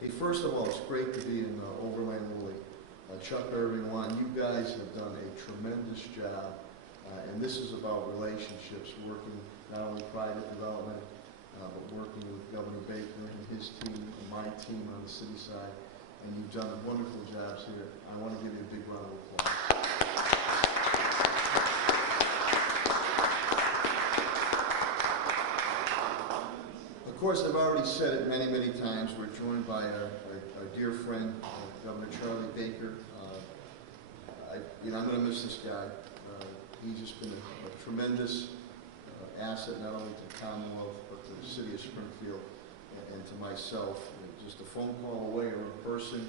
Hey, first of all, it's great to be in Overland Woolley. Chuck, Irving, Juan, you guys have done a tremendous job, and this is about relationships, working not only private development, but working with Governor Baker and his team and my team on the city side, and you've done wonderful jobs here. I want to give you a big round of applause. Of course, I've already said it many, many times. We're joined by our dear friend, Governor Charlie Baker. I'm going to miss this guy. He's just been a tremendous asset, not only to the Commonwealth, but to the city of Springfield and to myself. Just a phone call away or a person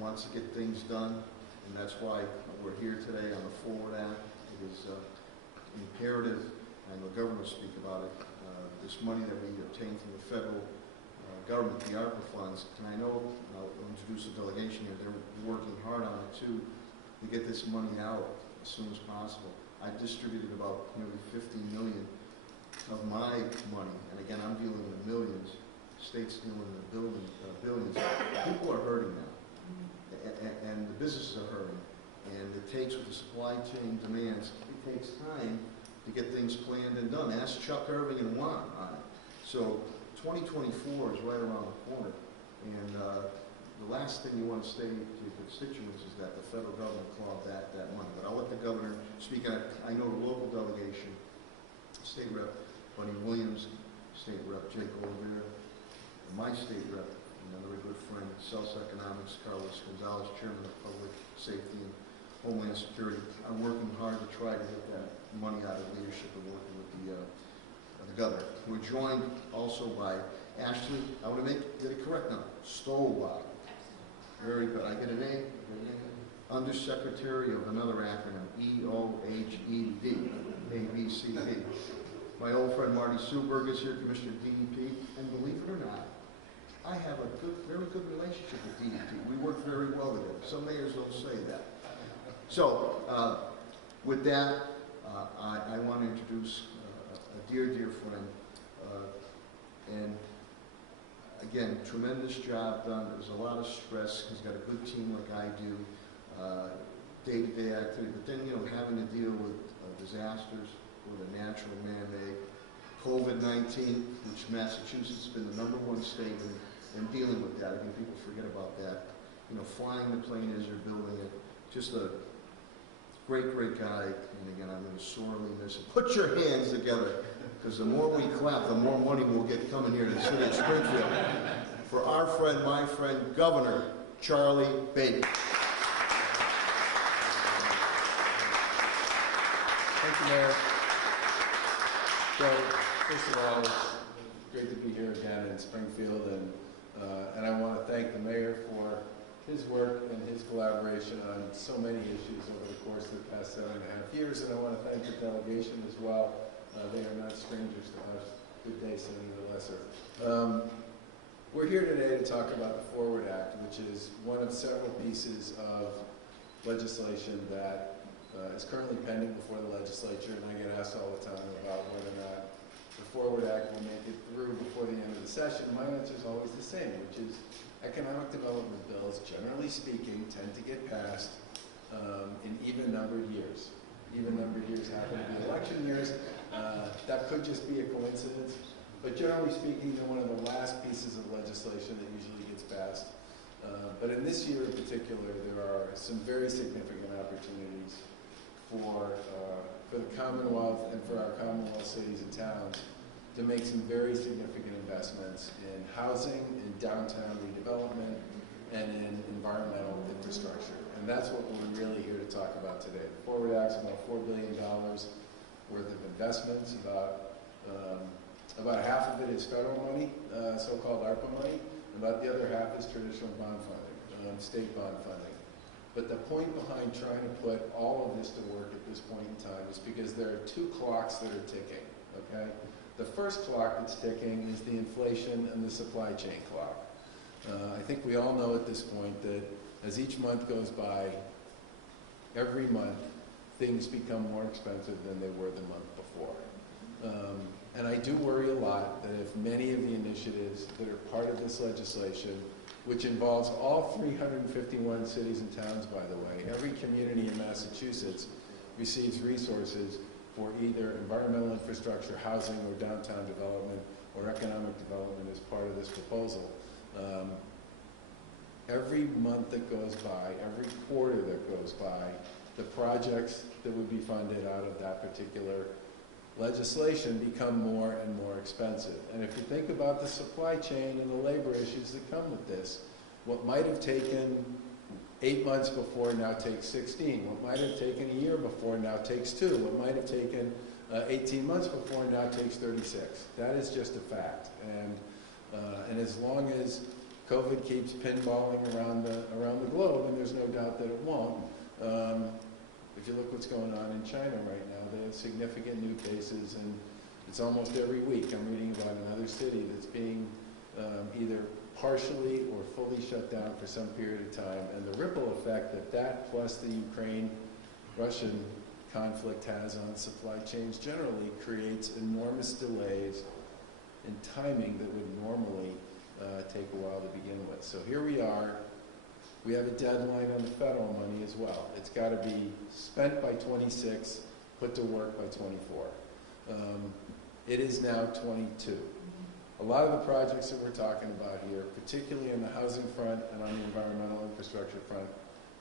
wants to get things done, and that's why we're here today on the Forward Act. It is imperative, and the governor will speak about it, this money that we obtain from the federal government, the ARPA funds, and I know, I'll introduce a delegation here, they're working hard on it too, to get this money out as soon as possible. I distributed about nearly $50 million of my money, and again, I'm dealing in the millions, state's dealing in the billions. People are hurting now, and the businesses are hurting, and it takes, with the supply chain demands, it takes time to get things planned and done. Ask Chuck, Irving, and Juan on it. So 2024 is right around the corner, and the last thing you want to say to your constituents is that the federal government clawed that money. But I'll let the governor speak on it. I know the local delegation, State Rep Buddy Williams, State Rep Jake Oliver, my State Rep, another good friend, Celso Economics, Carlos Gonzalez, Chairman of Public Safety and Homeland Security. I'm working hard to try to get that money out of leadership and working with the governor. We're joined also by Ashley, I want to get it correct now, Stowell. Very good. I get an A. Undersecretary of another acronym, EOHED, ABCD. My old friend Marty Suberg is here, Commissioner of DEP, and believe it or not, I have a very good relationship with DEP. We work very well together. Some mayors don't say that. So, with that, I want to introduce a dear, dear friend, and again, tremendous job done. There's a lot of stress. He's got a good team like I do, day-to-day activity, but then, having to deal with disasters, with a natural man-made, COVID-19, which Massachusetts has been the #1 state in dealing with that. I think people forget about that. Flying the plane as you're building it, just a great, great guy, and again, I'm going to sorely miss him. Put your hands together, because the more we clap, the more money we'll get coming here to the city of Springfield for our friend, my friend, Governor Charlie Baker. Thank you, Mayor. So, first of all, it's great to be here again in Springfield, and I want to thank the mayor for his work and his collaboration on so many issues over the course of the past 7.5 years, and I want to thank the delegation as well. They are not strangers to us. Good day, Senator Lesser. We're here today to talk about the Forward Act, which is one of several pieces of legislation that is currently pending before the legislature, and I get asked all the time about whether or not the Forward Act will make it through before the end of the session. My answer is always the same, which is economic development bills, generally speaking, tend to get passed in even-numbered years. Even-numbered years happen to be election years. That could just be a coincidence, but generally speaking, they're one of the last pieces of legislation that usually gets passed. But in this year in particular, there are some very significant opportunities for the Commonwealth and for our Commonwealth cities and towns to make some very significant investments in housing, in downtown redevelopment, and in environmental infrastructure. And that's what we're really here to talk about today. The Forward Act's about $4 billion worth of investments. About half of it is federal money, so-called ARPA money. About the other half is traditional bond funding, state bond funding. But the point behind trying to put all of this to work at this point in time is because there are two clocks that are ticking, okay? The first clock that's ticking is the inflation and the supply chain clock. I think we all know at this point that as each month goes by, every month things become more expensive than they were the month before. And I do worry a lot that if many of the initiatives that are part of this legislation which involves all 351 cities and towns, by the way. Every community in Massachusetts receives resources for either environmental infrastructure, housing, or downtown development, or economic development as part of this proposal. Every month that goes by, every quarter that goes by, the projects that would be funded out of that particular legislation become more and more expensive. And if you think about the supply chain and the labor issues that come with this, what might have taken 8 months before now takes 16. What might have taken a year before now takes 2. What might have taken 18 months before now takes 36. That is just a fact. And as long as COVID keeps pinballing around the globe, and there's no doubt that it won't, if you look what's going on in China right now, they have significant new cases, and it's almost every week I'm reading about another city that's being either partially or fully shut down for some period of time. And the ripple effect that plus the Ukraine-Russian conflict has on supply chains generally creates enormous delays in timing that would normally take a while to begin with. So here we are. We have a deadline on the federal money as well. It's got to be spent by 26, put to work by 24. It is now 22. A lot of the projects that we're talking about here, particularly on the housing front and on the environmental infrastructure front,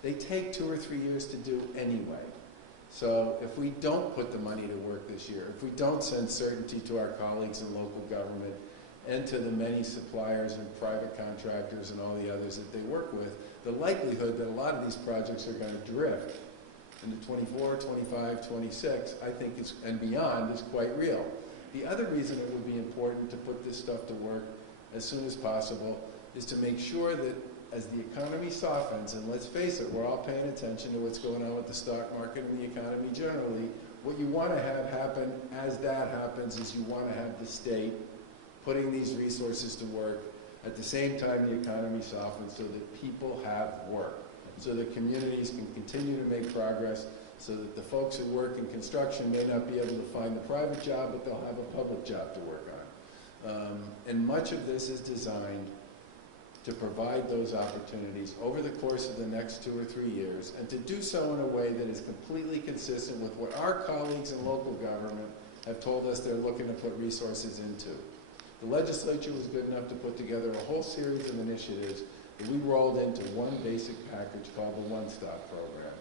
they take 2 or 3 years to do anyway. So if we don't put the money to work this year, if we don't send certainty to our colleagues in local government and to the many suppliers and private contractors and all the others that they work with, the likelihood that a lot of these projects are going to drift into 24, 25, 26, I think is, and beyond, is quite real. The other reason it would be important to put this stuff to work as soon as possible is to make sure that as the economy softens, and let's face it, we're all paying attention to what's going on with the stock market and the economy generally, what you want to have happen as that happens is you want to have the state putting these resources to work at the same time the economy softens so that people have work, so that communities can continue to make progress, so that the folks who work in construction may not be able to find the private job, but they'll have a public job to work on. And much of this is designed to provide those opportunities over the course of the next 2 or 3 years, and to do so in a way that is completely consistent with what our colleagues in local government have told us they're looking to put resources into. The legislature was good enough to put together a whole series of initiatives that we rolled into one basic package called the One Stop Program,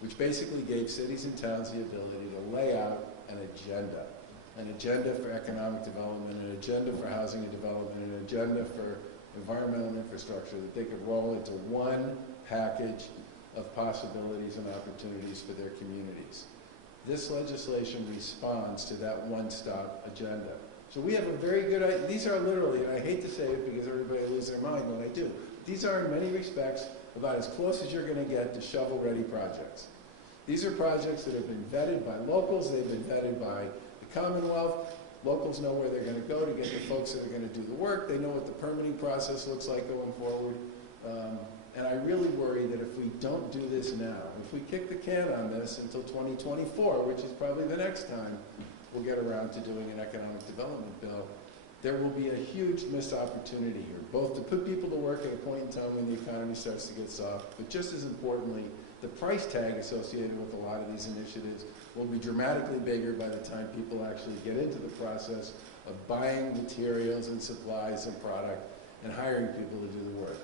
which basically gave cities and towns the ability to lay out an agenda for economic development, an agenda for housing and development, an agenda for environmental infrastructure that they could roll into one package of possibilities and opportunities for their communities. This legislation responds to that one-stop agenda. So we have a very good idea. These are literally, and I hate to say it because everybody loses their mind when I do, these are in many respects about as close as you're going to get to shovel-ready projects. These are projects that have been vetted by locals, they've been vetted by the Commonwealth. Locals know where they're going to go to get the folks that are going to do the work. They know what the permitting process looks like going forward. And I really worry that if we don't do this now, if we kick the can on this until 2024, which is probably the next time we'll get around to doing an economic development bill, there will be a huge missed opportunity here, both to put people to work at a point in time when the economy starts to get soft, but just as importantly, the price tag associated with a lot of these initiatives will be dramatically bigger by the time people actually get into the process of buying materials and supplies and product and hiring people to do the work.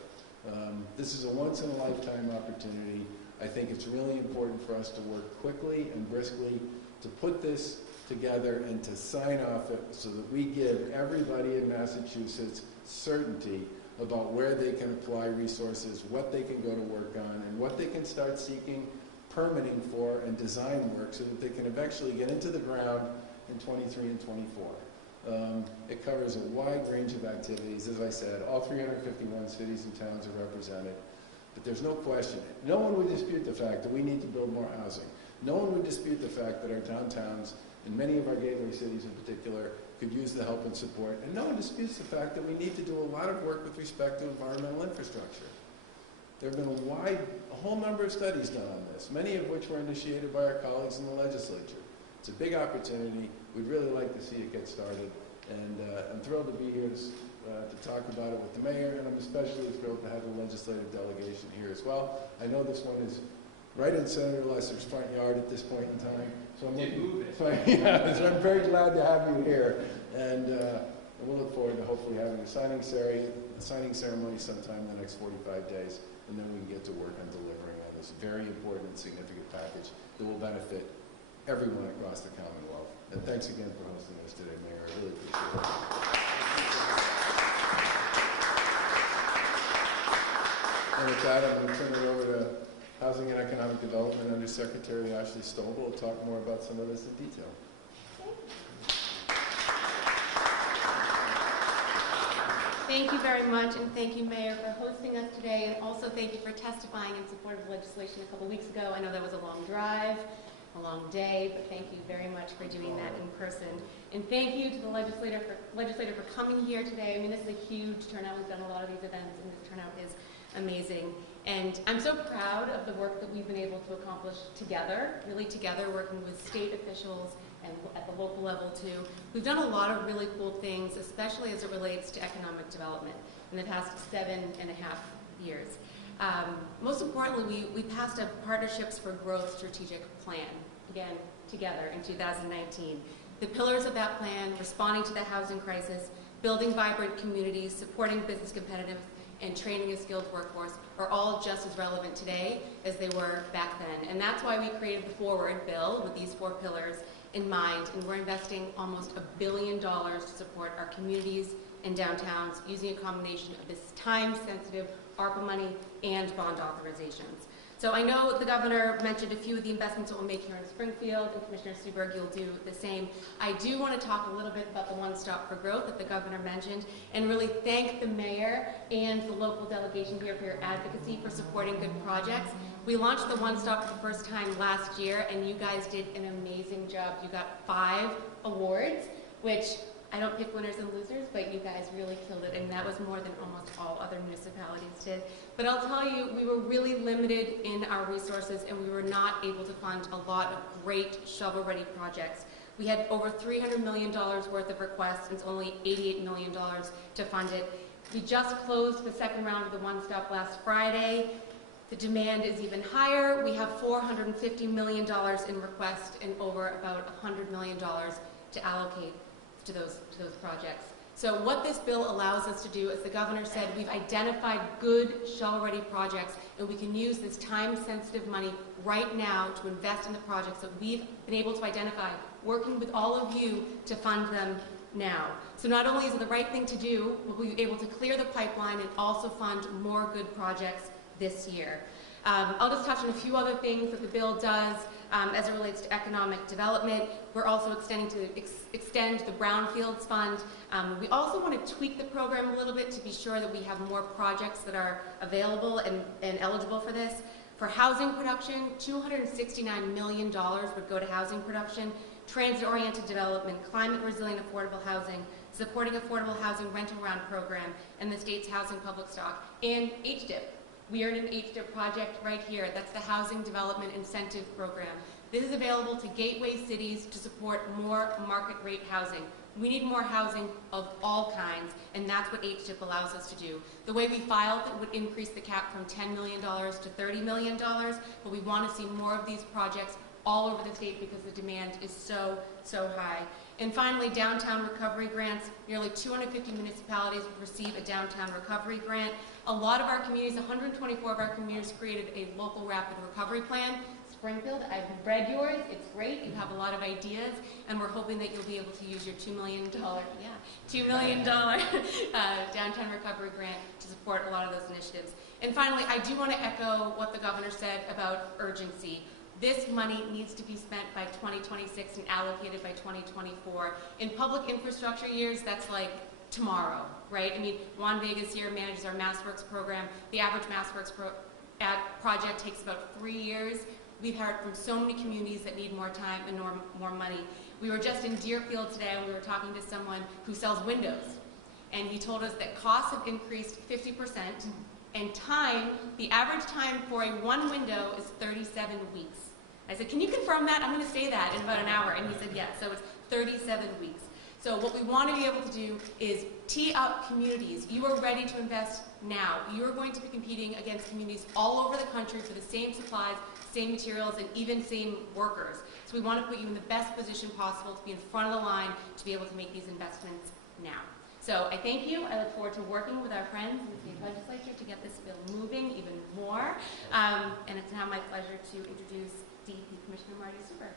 This is a once-in-a-lifetime opportunity. I think it's really important for us to work quickly and briskly to put this together and to sign off it so that we give everybody in Massachusetts certainty about where they can apply resources, what they can go to work on, and what they can start seeking permitting for and design work so that they can eventually get into the ground in 23 and 24. It covers a wide range of activities. As I said, all 351 cities and towns are represented, but there's no question. No one would dispute the fact that we need to build more housing. No one would dispute the fact that our downtowns, and many of our gateway cities in particular, could use the help and support. And no one disputes the fact that we need to do a lot of work with respect to environmental infrastructure. There have been a whole number of studies done on this, many of which were initiated by our colleagues in the legislature. It's a big opportunity. We'd really like to see it get started. And I'm thrilled to be here to talk about it with the mayor, and I'm especially thrilled to have the legislative delegation here as well. I know this one is right in Senator Lesser's front yard at this point in time, so I'm so I'm very glad to have you here, and we'll look forward to hopefully having a signing ceremony sometime in the next 45 days, and then we can get to work on delivering on this very important and significant package that will benefit everyone across the Commonwealth. And thanks again for hosting us today, Mayor. I really appreciate it. And with that, I'm going to turn it over to Housing and Economic Development Under Secretary Ashley Stovall to talk more about some of this in detail. Thank you very much, and thank you, Mayor, for hosting us today, and also thank you for testifying in support of legislation a couple weeks ago. I know that was a long drive, a long day, but thank you very much for doing that in person. And thank you to the legislator for coming here today. I mean, this is a huge turnout. We've done a lot of these events, and this turnout is amazing. And I'm so proud of the work that we've been able to accomplish together, really together, working with state officials and at the local level too. We've done a lot of really cool things, especially as it relates to economic development in the past 7.5 years. Most importantly, we passed a Partnerships for Growth strategic plan, again, together in 2019. The pillars of that plan, responding to the housing crisis, building vibrant communities, supporting business competitiveness, and training a skilled workforce are all just as relevant today as they were back then. And that's why we created the Forward Bill with these 4 pillars in mind, and we're investing almost $1 billion to support our communities and downtowns using a combination of this time-sensitive ARPA money and bond authorizations. So I know the governor mentioned a few of the investments that we'll make here in Springfield, and Commissioner Seaberg, you'll do the same. I do want to talk a little bit about the One Stop for Growth that the governor mentioned, and really thank the mayor and the local delegation here for your advocacy for supporting good projects. We launched the One Stop for the first time last year, and you guys did an amazing job. You got 5 awards, which I don't pick winners and losers, but you guys really killed it, and that was more than almost all other municipalities did. But I'll tell you, we were really limited in our resources, and we were not able to fund a lot of great shovel-ready projects. We had over $300 million worth of requests, and it's only $88 million to fund it. We just closed the second round of the One Stop last Friday. The demand is even higher. We have $450 million in requests and over about $100 million to allocate to those projects. So what this bill allows us to do, as the governor said, we've identified good shovel-ready projects, and we can use this time-sensitive money right now to invest in the projects that we've been able to identify, working with all of you to fund them now. So not only is it the right thing to do, we'll be able to clear the pipeline and also fund more good projects this year. I'll just touch on a few other things that the bill does as it relates to economic development. We're also extend the Brownfields fund. We also want to tweak the program a little bit to be sure that we have more projects that are available and eligible for this. For housing production, $269 million would go to housing production, transit-oriented development, climate-resilient affordable housing, supporting affordable housing rental round program, and the state's housing public stock, and HDIP. We earned an HDIP project right here. That's the Housing Development Incentive Program. This is available to gateway cities to support more market rate housing. We need more housing of all kinds, and that's what HDIP allows us to do. The way we filed it would increase the cap from $10 million to $30 million, but we want to see more of these projects all over the state because the demand is so high. And finally, downtown recovery grants. Nearly 250 municipalities receive a downtown recovery grant. A lot of our communities, 124 of our communities, created a local rapid recovery plan. Springfield, I've read yours, it's great, you have a lot of ideas, and we're hoping that you'll be able to use your $2 million downtown recovery grant to support a lot of those initiatives. And finally, I do want to echo what the governor said about urgency. This money needs to be spent by 2026 and allocated by 2024. In public infrastructure years, that's like tomorrow, right? I mean, Juan Vega's here, manages our MassWorks program. The average MassWorks project takes about 3 years. We've heard from so many communities that need more time and more money. We were just in Deerfield today, and we were talking to someone who sells windows. And he told us that costs have increased 50%, and time, the average time for a one window is 37 weeks. I said, can you confirm that? I'm going to say that in about an hour. And he said, yes. So it's 37 weeks. So what we want to be able to do is tee up communities. You are ready to invest now. You are going to be competing against communities all over the country for the same supplies, same materials, and even same workers. So we want to put you in the best position possible to be in front of the line to be able to make these investments now. So I thank you. I look forward to working with our friends in the state legislature to get this bill moving even more. And it's now my pleasure to introduce DEP Commissioner Marty Super.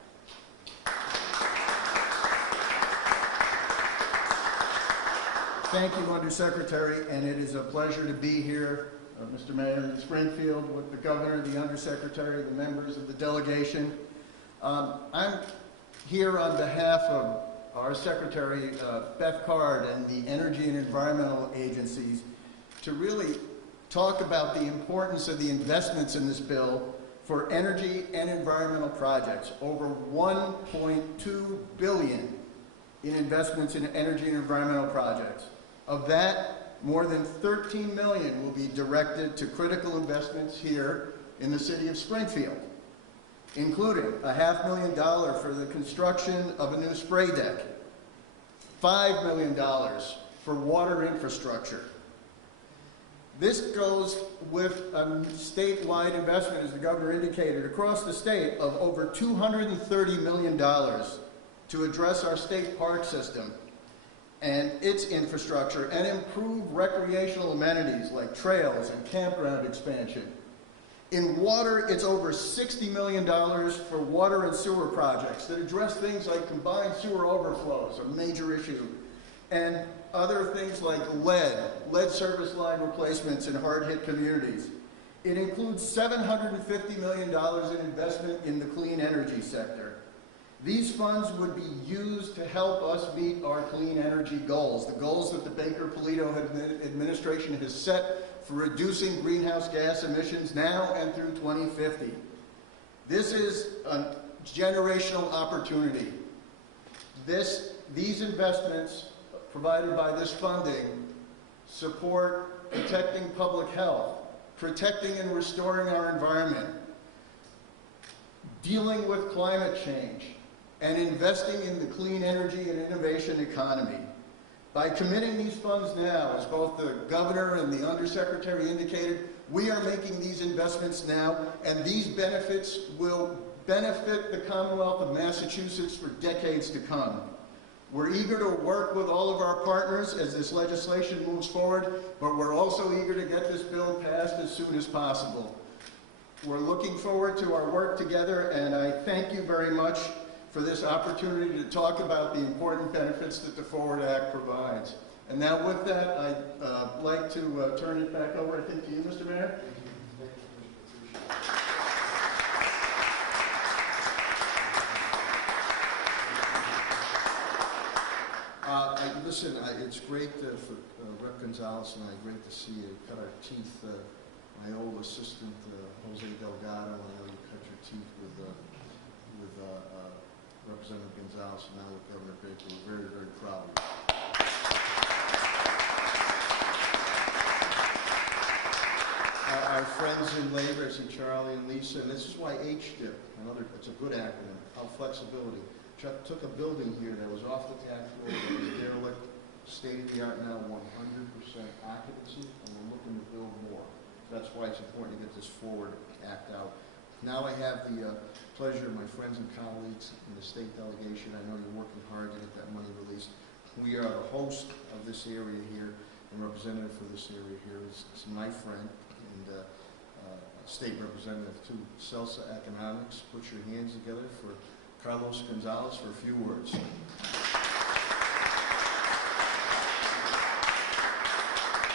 Thank you, Undersecretary, and it is a pleasure to be here, Mr. Mayor, in Springfield with the Governor, the Undersecretary, the members of the delegation. I'm here on behalf of our Secretary, Beth Card, and the Energy and Environmental Agencies to really talk about the importance of the investments in this bill for energy and environmental projects. Over $1.2 billion in investments in energy and environmental projects. Of that, more than $13 million will be directed to critical investments here in the city of Springfield, including $500,000 for the construction of a new spray deck, $5 million for water infrastructure. This goes with a statewide investment, as the governor indicated, across the state of over $230 million to address our state park system and its infrastructure and improve recreational amenities like trails and campground expansion. In water, it's over $60 million for water and sewer projects that address things like combined sewer overflows, a major issue, and other things like lead service line replacements in hard-hit communities. It includes $750 million in investment in the clean energy sector. These funds would be used to help us meet our clean energy goals, the goals that the Baker-Polito administration has set for reducing greenhouse gas emissions now and through 2050. This is a generational opportunity. These investments provided by this funding support protecting public health, protecting and restoring our environment, dealing with climate change, and investing in the clean energy and innovation economy. By committing these funds now, as both the governor and the undersecretary indicated, we are making these investments now, and these benefits will benefit the Commonwealth of Massachusetts for decades to come. We're eager to work with all of our partners as this legislation moves forward, but we're also eager to get this bill passed as soon as possible. We're looking forward to our work together, and I thank you very much for this opportunity to talk about the important benefits that the Forward Act provides. And now with that, I'd like to turn it back over, I think, to you, Mr. Mayor. Listen, it's great for Rep. Gonzalez and I, great to see you cut our teeth. My old assistant, Jose Delgado, I know you cut your teeth with Representative Gonzalez and now with Governor Baker. We're very, very proud of you. Our friends in labor, I see Charlie and Lisa, and this is why HDIP, it's a good acronym, health flexibility. Chuck took a building here that was off the tax roll, that was derelict, state-of-the-art now, 100% occupancy, and we're looking to build more. That's why it's important to get this Forward Act out. Now I have the pleasure of my friends and colleagues in the state delegation. I know you're working hard to get that money released. We are the host of this area here, and representative for this area here is my friend and state representative too, Celsa Economics. Put your hands together for Carlos Gonzalez for a few words.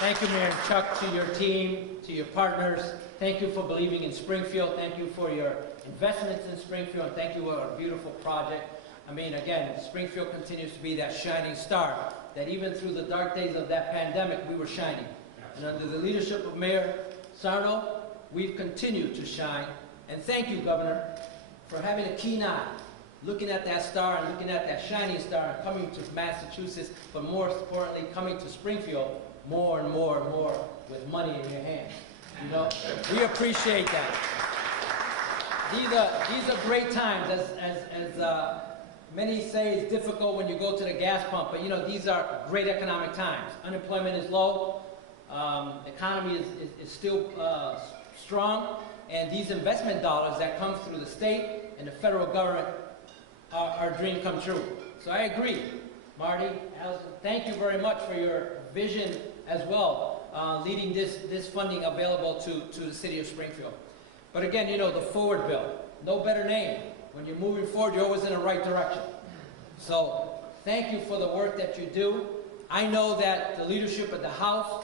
Thank you, Mayor Chuck, to your team, to your partners. Thank you for believing in Springfield. Thank you for your investments in Springfield. And thank you for our beautiful project. I mean, again, Springfield continues to be that shining star, that even through the dark days of that pandemic, we were shining. And under the leadership of Mayor Sarno, we've continued to shine. And thank you, Governor, for having a keen eye, looking at that star and looking at that shining star and coming to Massachusetts, but more importantly, coming to Springfield more and more and more with money in your hands. You know, we appreciate that. These are great times, as many say it's difficult when you go to the gas pump, but you know, these are great economic times. Unemployment is low, economy is still strong, and these investment dollars that come through the state and the federal government are our dream come true. So I agree. Marty, Allison, thank you very much for your vision as well, leading this funding available to the city of Springfield. But again, you know, the forward bill, no better name. When you're moving forward, you're always in the right direction. So thank you for the work that you do. I know that the leadership of the House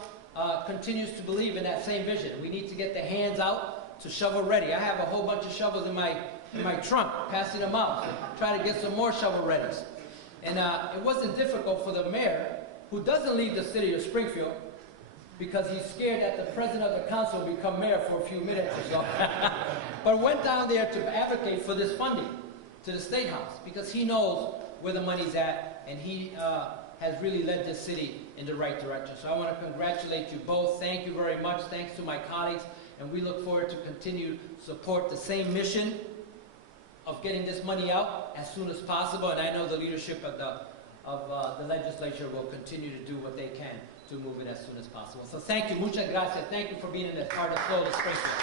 continues to believe in that same vision. We need to get the hands out to shovel ready. I have a whole bunch of shovels in my trunk, passing them out, try to get some more shovel readies. And it wasn't difficult for the mayor, who doesn't leave the city of Springfield, because he's scared that the president of the council will become mayor for a few minutes or so, but went down there to advocate for this funding to the State House, because he knows where the money's at, and he has really led this city in the right direction. So I want to congratulate you both. Thank you very much. Thanks to my colleagues, and we look forward to continue to support the same mission of getting this money out as soon as possible, and I know the leadership of the legislature will continue to do what they can to move it as soon as possible. So thank you, muchas gracias. Thank you for being in this part of Florida Springfield.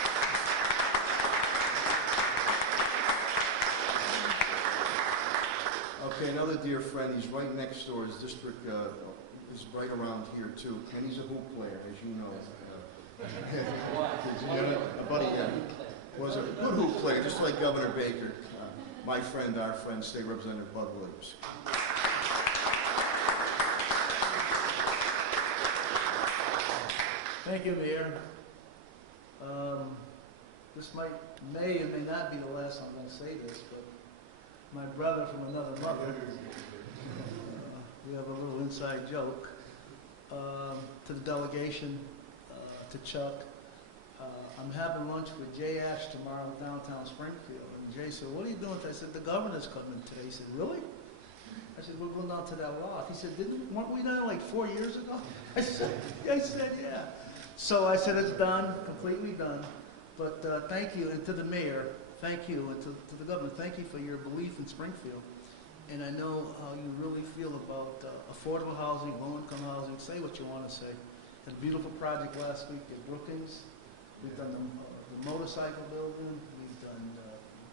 Okay, another dear friend, he's right next door, his district is right around here too. Kenny's a hoop player, as you know. A buddy, yeah. Was a good hoop player, just like Governor Baker. My friend, our friend, State Representative Bud Williams. Thank you, Mayor. This may or may not be the last time I'm going to say this, but my brother from another mother, we have a little inside joke, to the delegation, to Chuck. I'm having lunch with Jay Ash tomorrow in downtown Springfield. And Jay said, what are you doing? I said, the governor's coming today. He said, really? I said, we're going down to that loft. He said, weren't we there like 4 years ago? I said, yeah. So I said, it's done, completely done. But thank you, and to the mayor, thank you, and to the governor, thank you for your belief in Springfield. And I know how you really feel about affordable housing, low-income housing. Say what you want to say. Had a beautiful project last week at Brookings. We've done the motorcycle building. We've done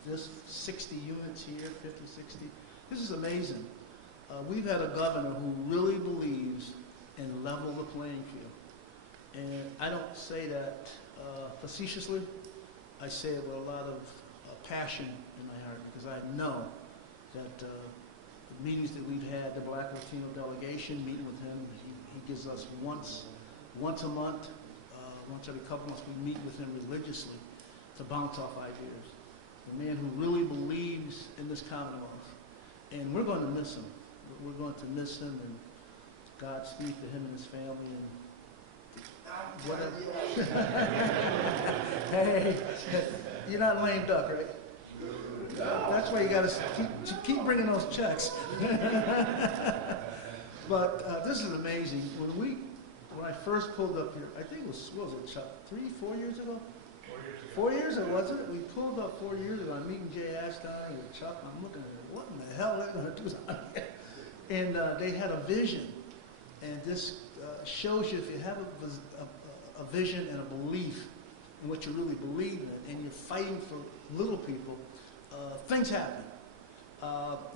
this 60 units here, 50, 60. This is amazing. We've had a governor who really believes in level the playing field. And I don't say that facetiously. I say it with a lot of passion in my heart, because I know that the meetings that we've had, the Black Latino delegation, meeting with him, he gives us once a month, once every couple months, we meet with him religiously to bounce off ideas. A man who really believes in this Commonwealth. And we're going to miss him. We're going to miss him, and Godspeed to him and his family. And whatever. Hey, you're not lame duck, right? That's why you got to keep bringing those checks. But this is amazing. When I first pulled up here, I think it was, what was it, Chuck, 3-4 years ago? 4 years ago, wasn't it? We pulled up 4 years ago. I'm meeting Jay Ashton with Chuck, and I'm looking at it, what in the hell are they going to do down here? And they had a vision. And this shows you, if you have a vision and a belief in what you really believe in, and you're fighting for little people, things happen.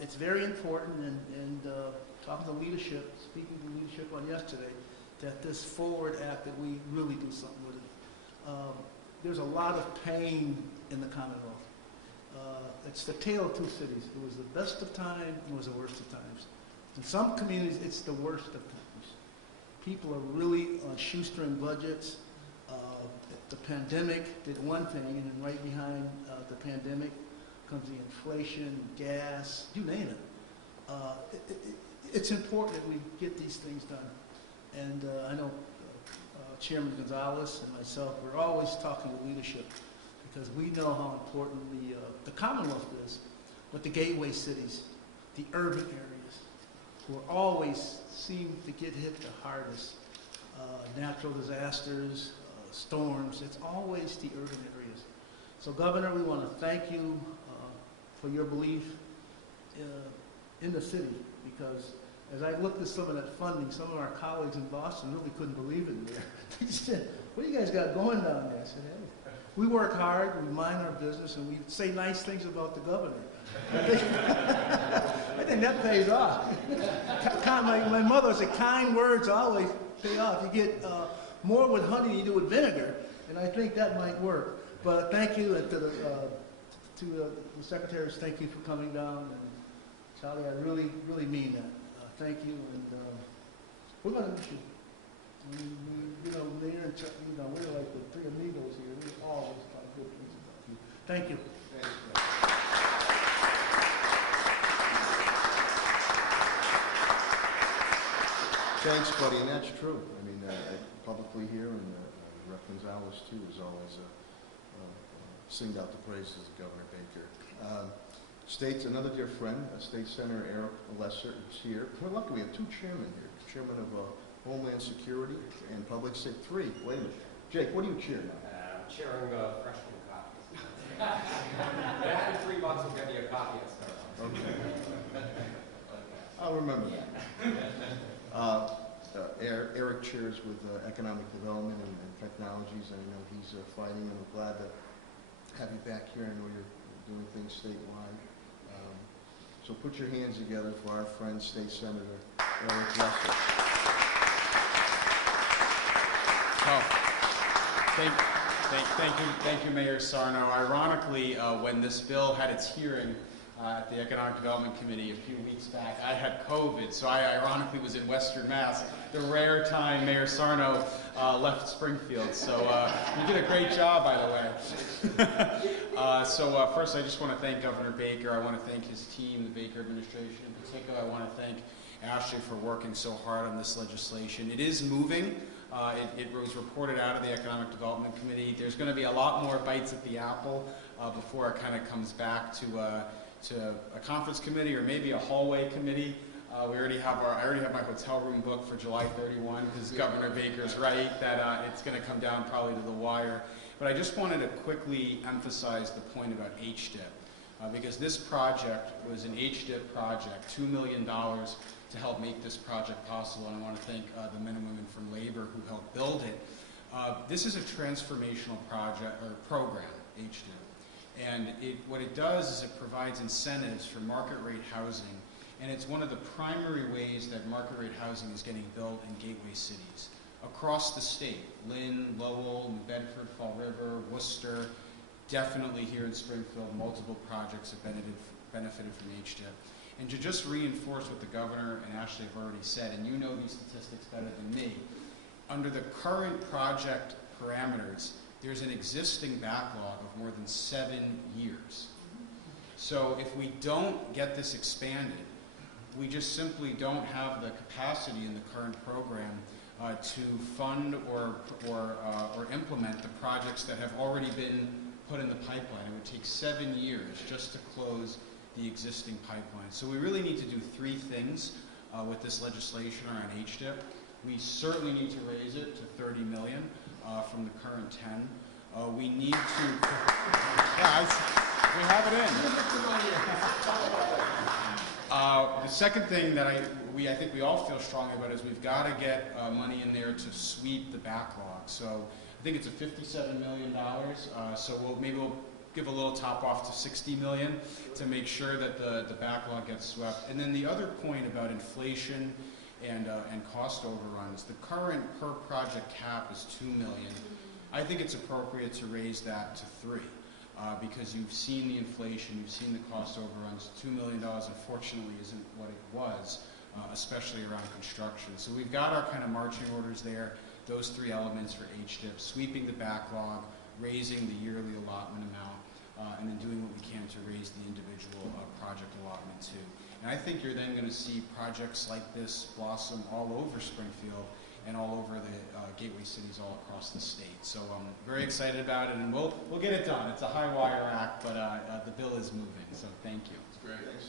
It's very important, and talking to leadership, speaking to leadership on yesterday, that this Forward Act, that we really do something with it. There's a lot of pain in the Commonwealth. It's the tale of two cities. It was the best of times, it was the worst of times. In some communities, it's the worst of times. People are really on shoestring budgets. The pandemic did one thing, and then right behind the pandemic comes the inflation, gas, you name it. It's important that we get these things done. And I know Chairman Gonzalez and myself, we're always talking to leadership, because we know how important the Commonwealth is, but the gateway cities, the urban areas, who always seem to get hit the hardest. Natural disasters, storms, it's always the urban areas. So Governor, we want to thank you for your belief in the city, because as I looked at some of that funding, some of our colleagues in Boston really couldn't believe it there. They said, what do you guys got going down there? I said, hey, we work hard, we mind our business, and we say nice things about the governor. I think that pays off. My mother said, kind words always pay off. You get more with honey than you do with vinegar, and I think that might work. But thank you, and to the secretaries, thank you for coming down. And Charlie, I really, really mean that. Thank you, and we're going to miss you. You know, Mayor and Chuck, you know, we're like the three amigos here. We always talk good things about you. Thank you. Thanks, buddy, and that's true. I mean, publicly here, and Rep. Gonzalez, too, is always singed out the praises of Governor Baker. Another dear friend, State Senator Eric Lesser is here. We're lucky we have two chairmen here, Chairman of Homeland Security and Public Safety. Three. Wait a minute. Jake, what do you chair now? I'm chairing freshman copies. After $3, we'll get you a copy at Starbucks. Okay. I'll remember that. Eric chairs with Economic Development and Technologies, and I know he's fighting, and I'm glad to have you back here. I know you're doing things statewide. So put your hands together for our friend, State Senator Eric Lesser. Thank you, Mayor Sarno. Ironically, when this bill had its hearing at the Economic Development Committee a few weeks back, I had COVID, so I ironically was in Western Mass, the rare time Mayor Sarno left Springfield. So you did a great job, by the way. First, I just want to thank Governor Baker. I want to thank his team, the Baker administration in particular. I want to thank Ashley for working so hard on this legislation. It is moving. It was reported out of the Economic Development Committee. There's going to be a lot more bites at the apple before it kind of comes back to a conference committee or maybe a hallway committee. I already have my hotel room booked for July 31 because Governor Baker's right that it's going to come down probably to the wire. But I just wanted to quickly emphasize the point about HDIP because this project was an HDIP project, $2 million to help make this project possible, and I want to thank the men and women from labor who helped build it. This is a transformational project or program, HDIP, and what it does is it provides incentives for market rate housing, and it's one of the primary ways that market rate housing is getting built in gateway cities across the state. Lynn, Lowell, New Bedford, Fall River, Worcester, definitely here in Springfield, multiple projects have benefited from HDIP. And to just reinforce what the governor and Ashley have already said, and you know these statistics better than me, under the current project parameters, there's an existing backlog of more than 7 years. So if we don't get this expanded, we just simply don't have the capacity in the current program to fund or implement the projects that have already been put in the pipeline. It would take 7 years just to close the existing pipeline. So we really need to do 3 things with this legislation around HDIP. We certainly need to raise it to $30 million from the current 10. We need to. We have it in. The second thing that I think we all feel strongly about is we've got to get money in there to sweep the backlog. So I think it's a $57 million. So maybe we'll give a little top off to $60 million to make sure that the backlog gets swept. And then the other point about inflation and cost overruns, the current per project cap is $2 million. I think it's appropriate to raise that to $3 million because you've seen the inflation, you've seen the cost overruns. $2 million unfortunately isn't what it was, especially around construction. So we've got our kind of marching orders there, those 3 elements for HDIP, sweeping the backlog, raising the yearly allotment amount, and then doing what we can to raise the individual project allotment too. And I think you're then going to see projects like this blossom all over Springfield and all over the gateway cities all across the state. So I'm very excited about it, and we'll get it done. It's a high wire act, but the bill is moving, so thank you. It's great. Thanks.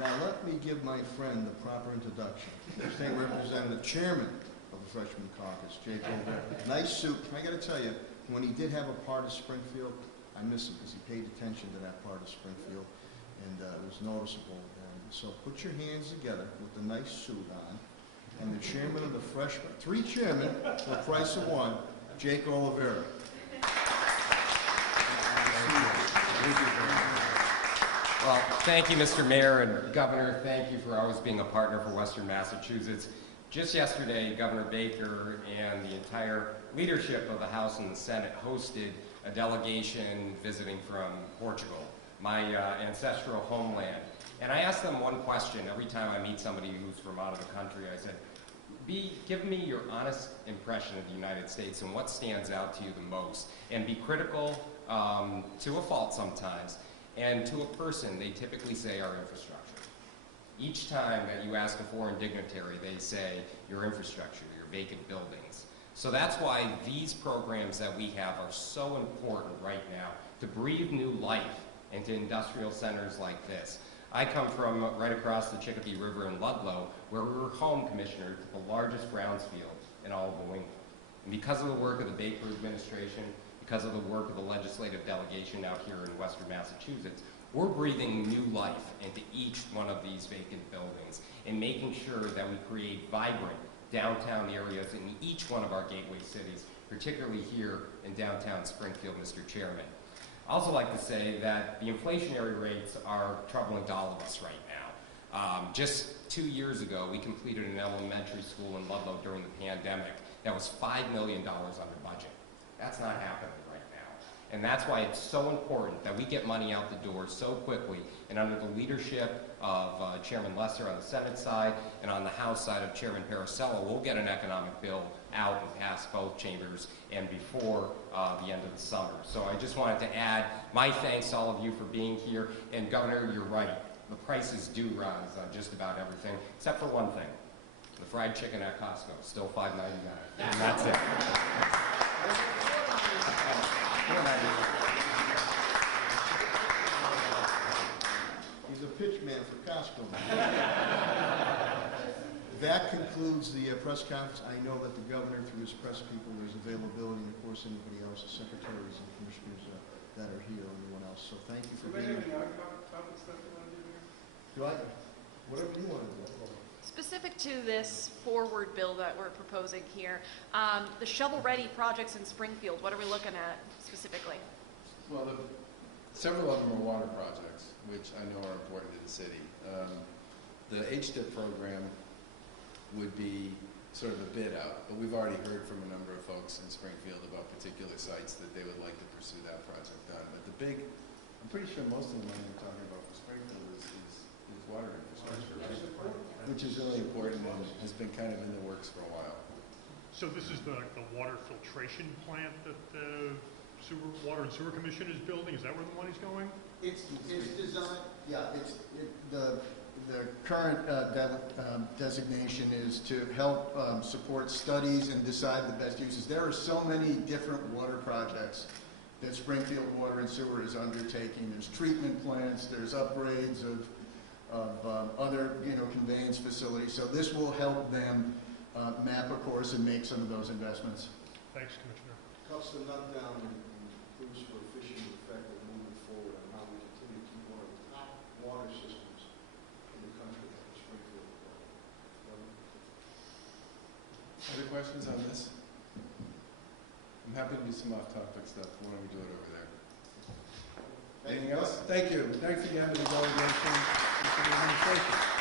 Now let me give my friend the proper introduction. State Representative Chairman of the Freshman Caucus, Jake Over. Nice suit. I got to tell you, when he did have a part of Springfield, I miss him because he paid attention to that part of Springfield, and it was noticeable. And so put your hands together with a nice suit on, and the chairman of the freshman, 3 chairmen for the price of 1, Jake Oliveira. Well, thank you, Mr. Mayor and Governor. Thank you for always being a partner for Western Massachusetts. Just yesterday, Governor Baker and the entire leadership of the House and the Senate hosted a delegation visiting from Portugal, my ancestral homeland. And I asked them one question every time I meet somebody who's from out of the country. I said, give me your honest impression of the United States and what stands out to you the most. And be critical to a fault sometimes. And to a person, they typically say our infrastructure. Each time that you ask a foreign dignitary, they say your infrastructure, your vacant buildings. So that's why these programs that we have are so important right now to breathe new life into industrial centers like this. I come from right across the Chicopee River in Ludlow, where we were home commissioner to the largest Brownfield in all of New England. And because of the work of the Baker administration, because of the work of the legislative delegation out here in Western Massachusetts, we're breathing new life into each one of these vacant buildings and making sure that we create vibrant downtown areas in each one of our gateway cities, particularly here in downtown Springfield, Mr. Chairman. I also like to say that the inflationary rates are troubling to all of us right now. Just 2 years ago, we completed an elementary school in Ludlow during the pandemic that was $5 million under budget. That's not happening right now. And that's why it's so important that we get money out the door so quickly, and under the leadership of Chairman Lesser on the Senate side and on the House side of Chairman Paracello, we'll get an economic bill out and pass both chambers and before the end of the summer. So I just wanted to add my thanks to all of you for being here. And Governor, you're right. The prices do rise on just about everything, except for one thing. The fried chicken at Costco, still $5.99. And that's it. He's a pitch man for Costco. That concludes the press conference. I know that the governor, through his press people, there's availability, and of course anybody else, the secretaries and commissioners that are here, or anyone else. So thank you for being here. Do I? Whatever you want to do. Specific to this forward bill that we're proposing here, the shovel-ready projects in Springfield, what are we looking at specifically? Well, several of them are water projects, which I know are important to the city. The HDIP program would be sort of a bid out, but we've already heard from a number of folks in Springfield about particular sites that they would like to pursue that project on. But the big, I'm pretty sure most of the money we're talking about for Springfield is water infrastructure, right? Which is really important and has been kind of in the works for a while. So this is the water filtration plant that the Water and Sewer Commission is building? Is that where the money's going? It's designed, yeah, the current designation is to help support studies and decide the best uses. There are so many different water projects that Springfield Water and Sewer is undertaking. There's treatment plants, there's upgrades of other, conveyance facilities. So this will help them map a course and make some of those investments. Thanks, Commissioner. Cuts the nut down and clues for efficient and effective moving forward on how we continue to keep one of the top water systems in the country, Springfield. Other questions on this? I'm happy to do some off-topic stuff. Why don't we do it over there? Anything else? Thank you. Thanks again to the delegation and to the administration.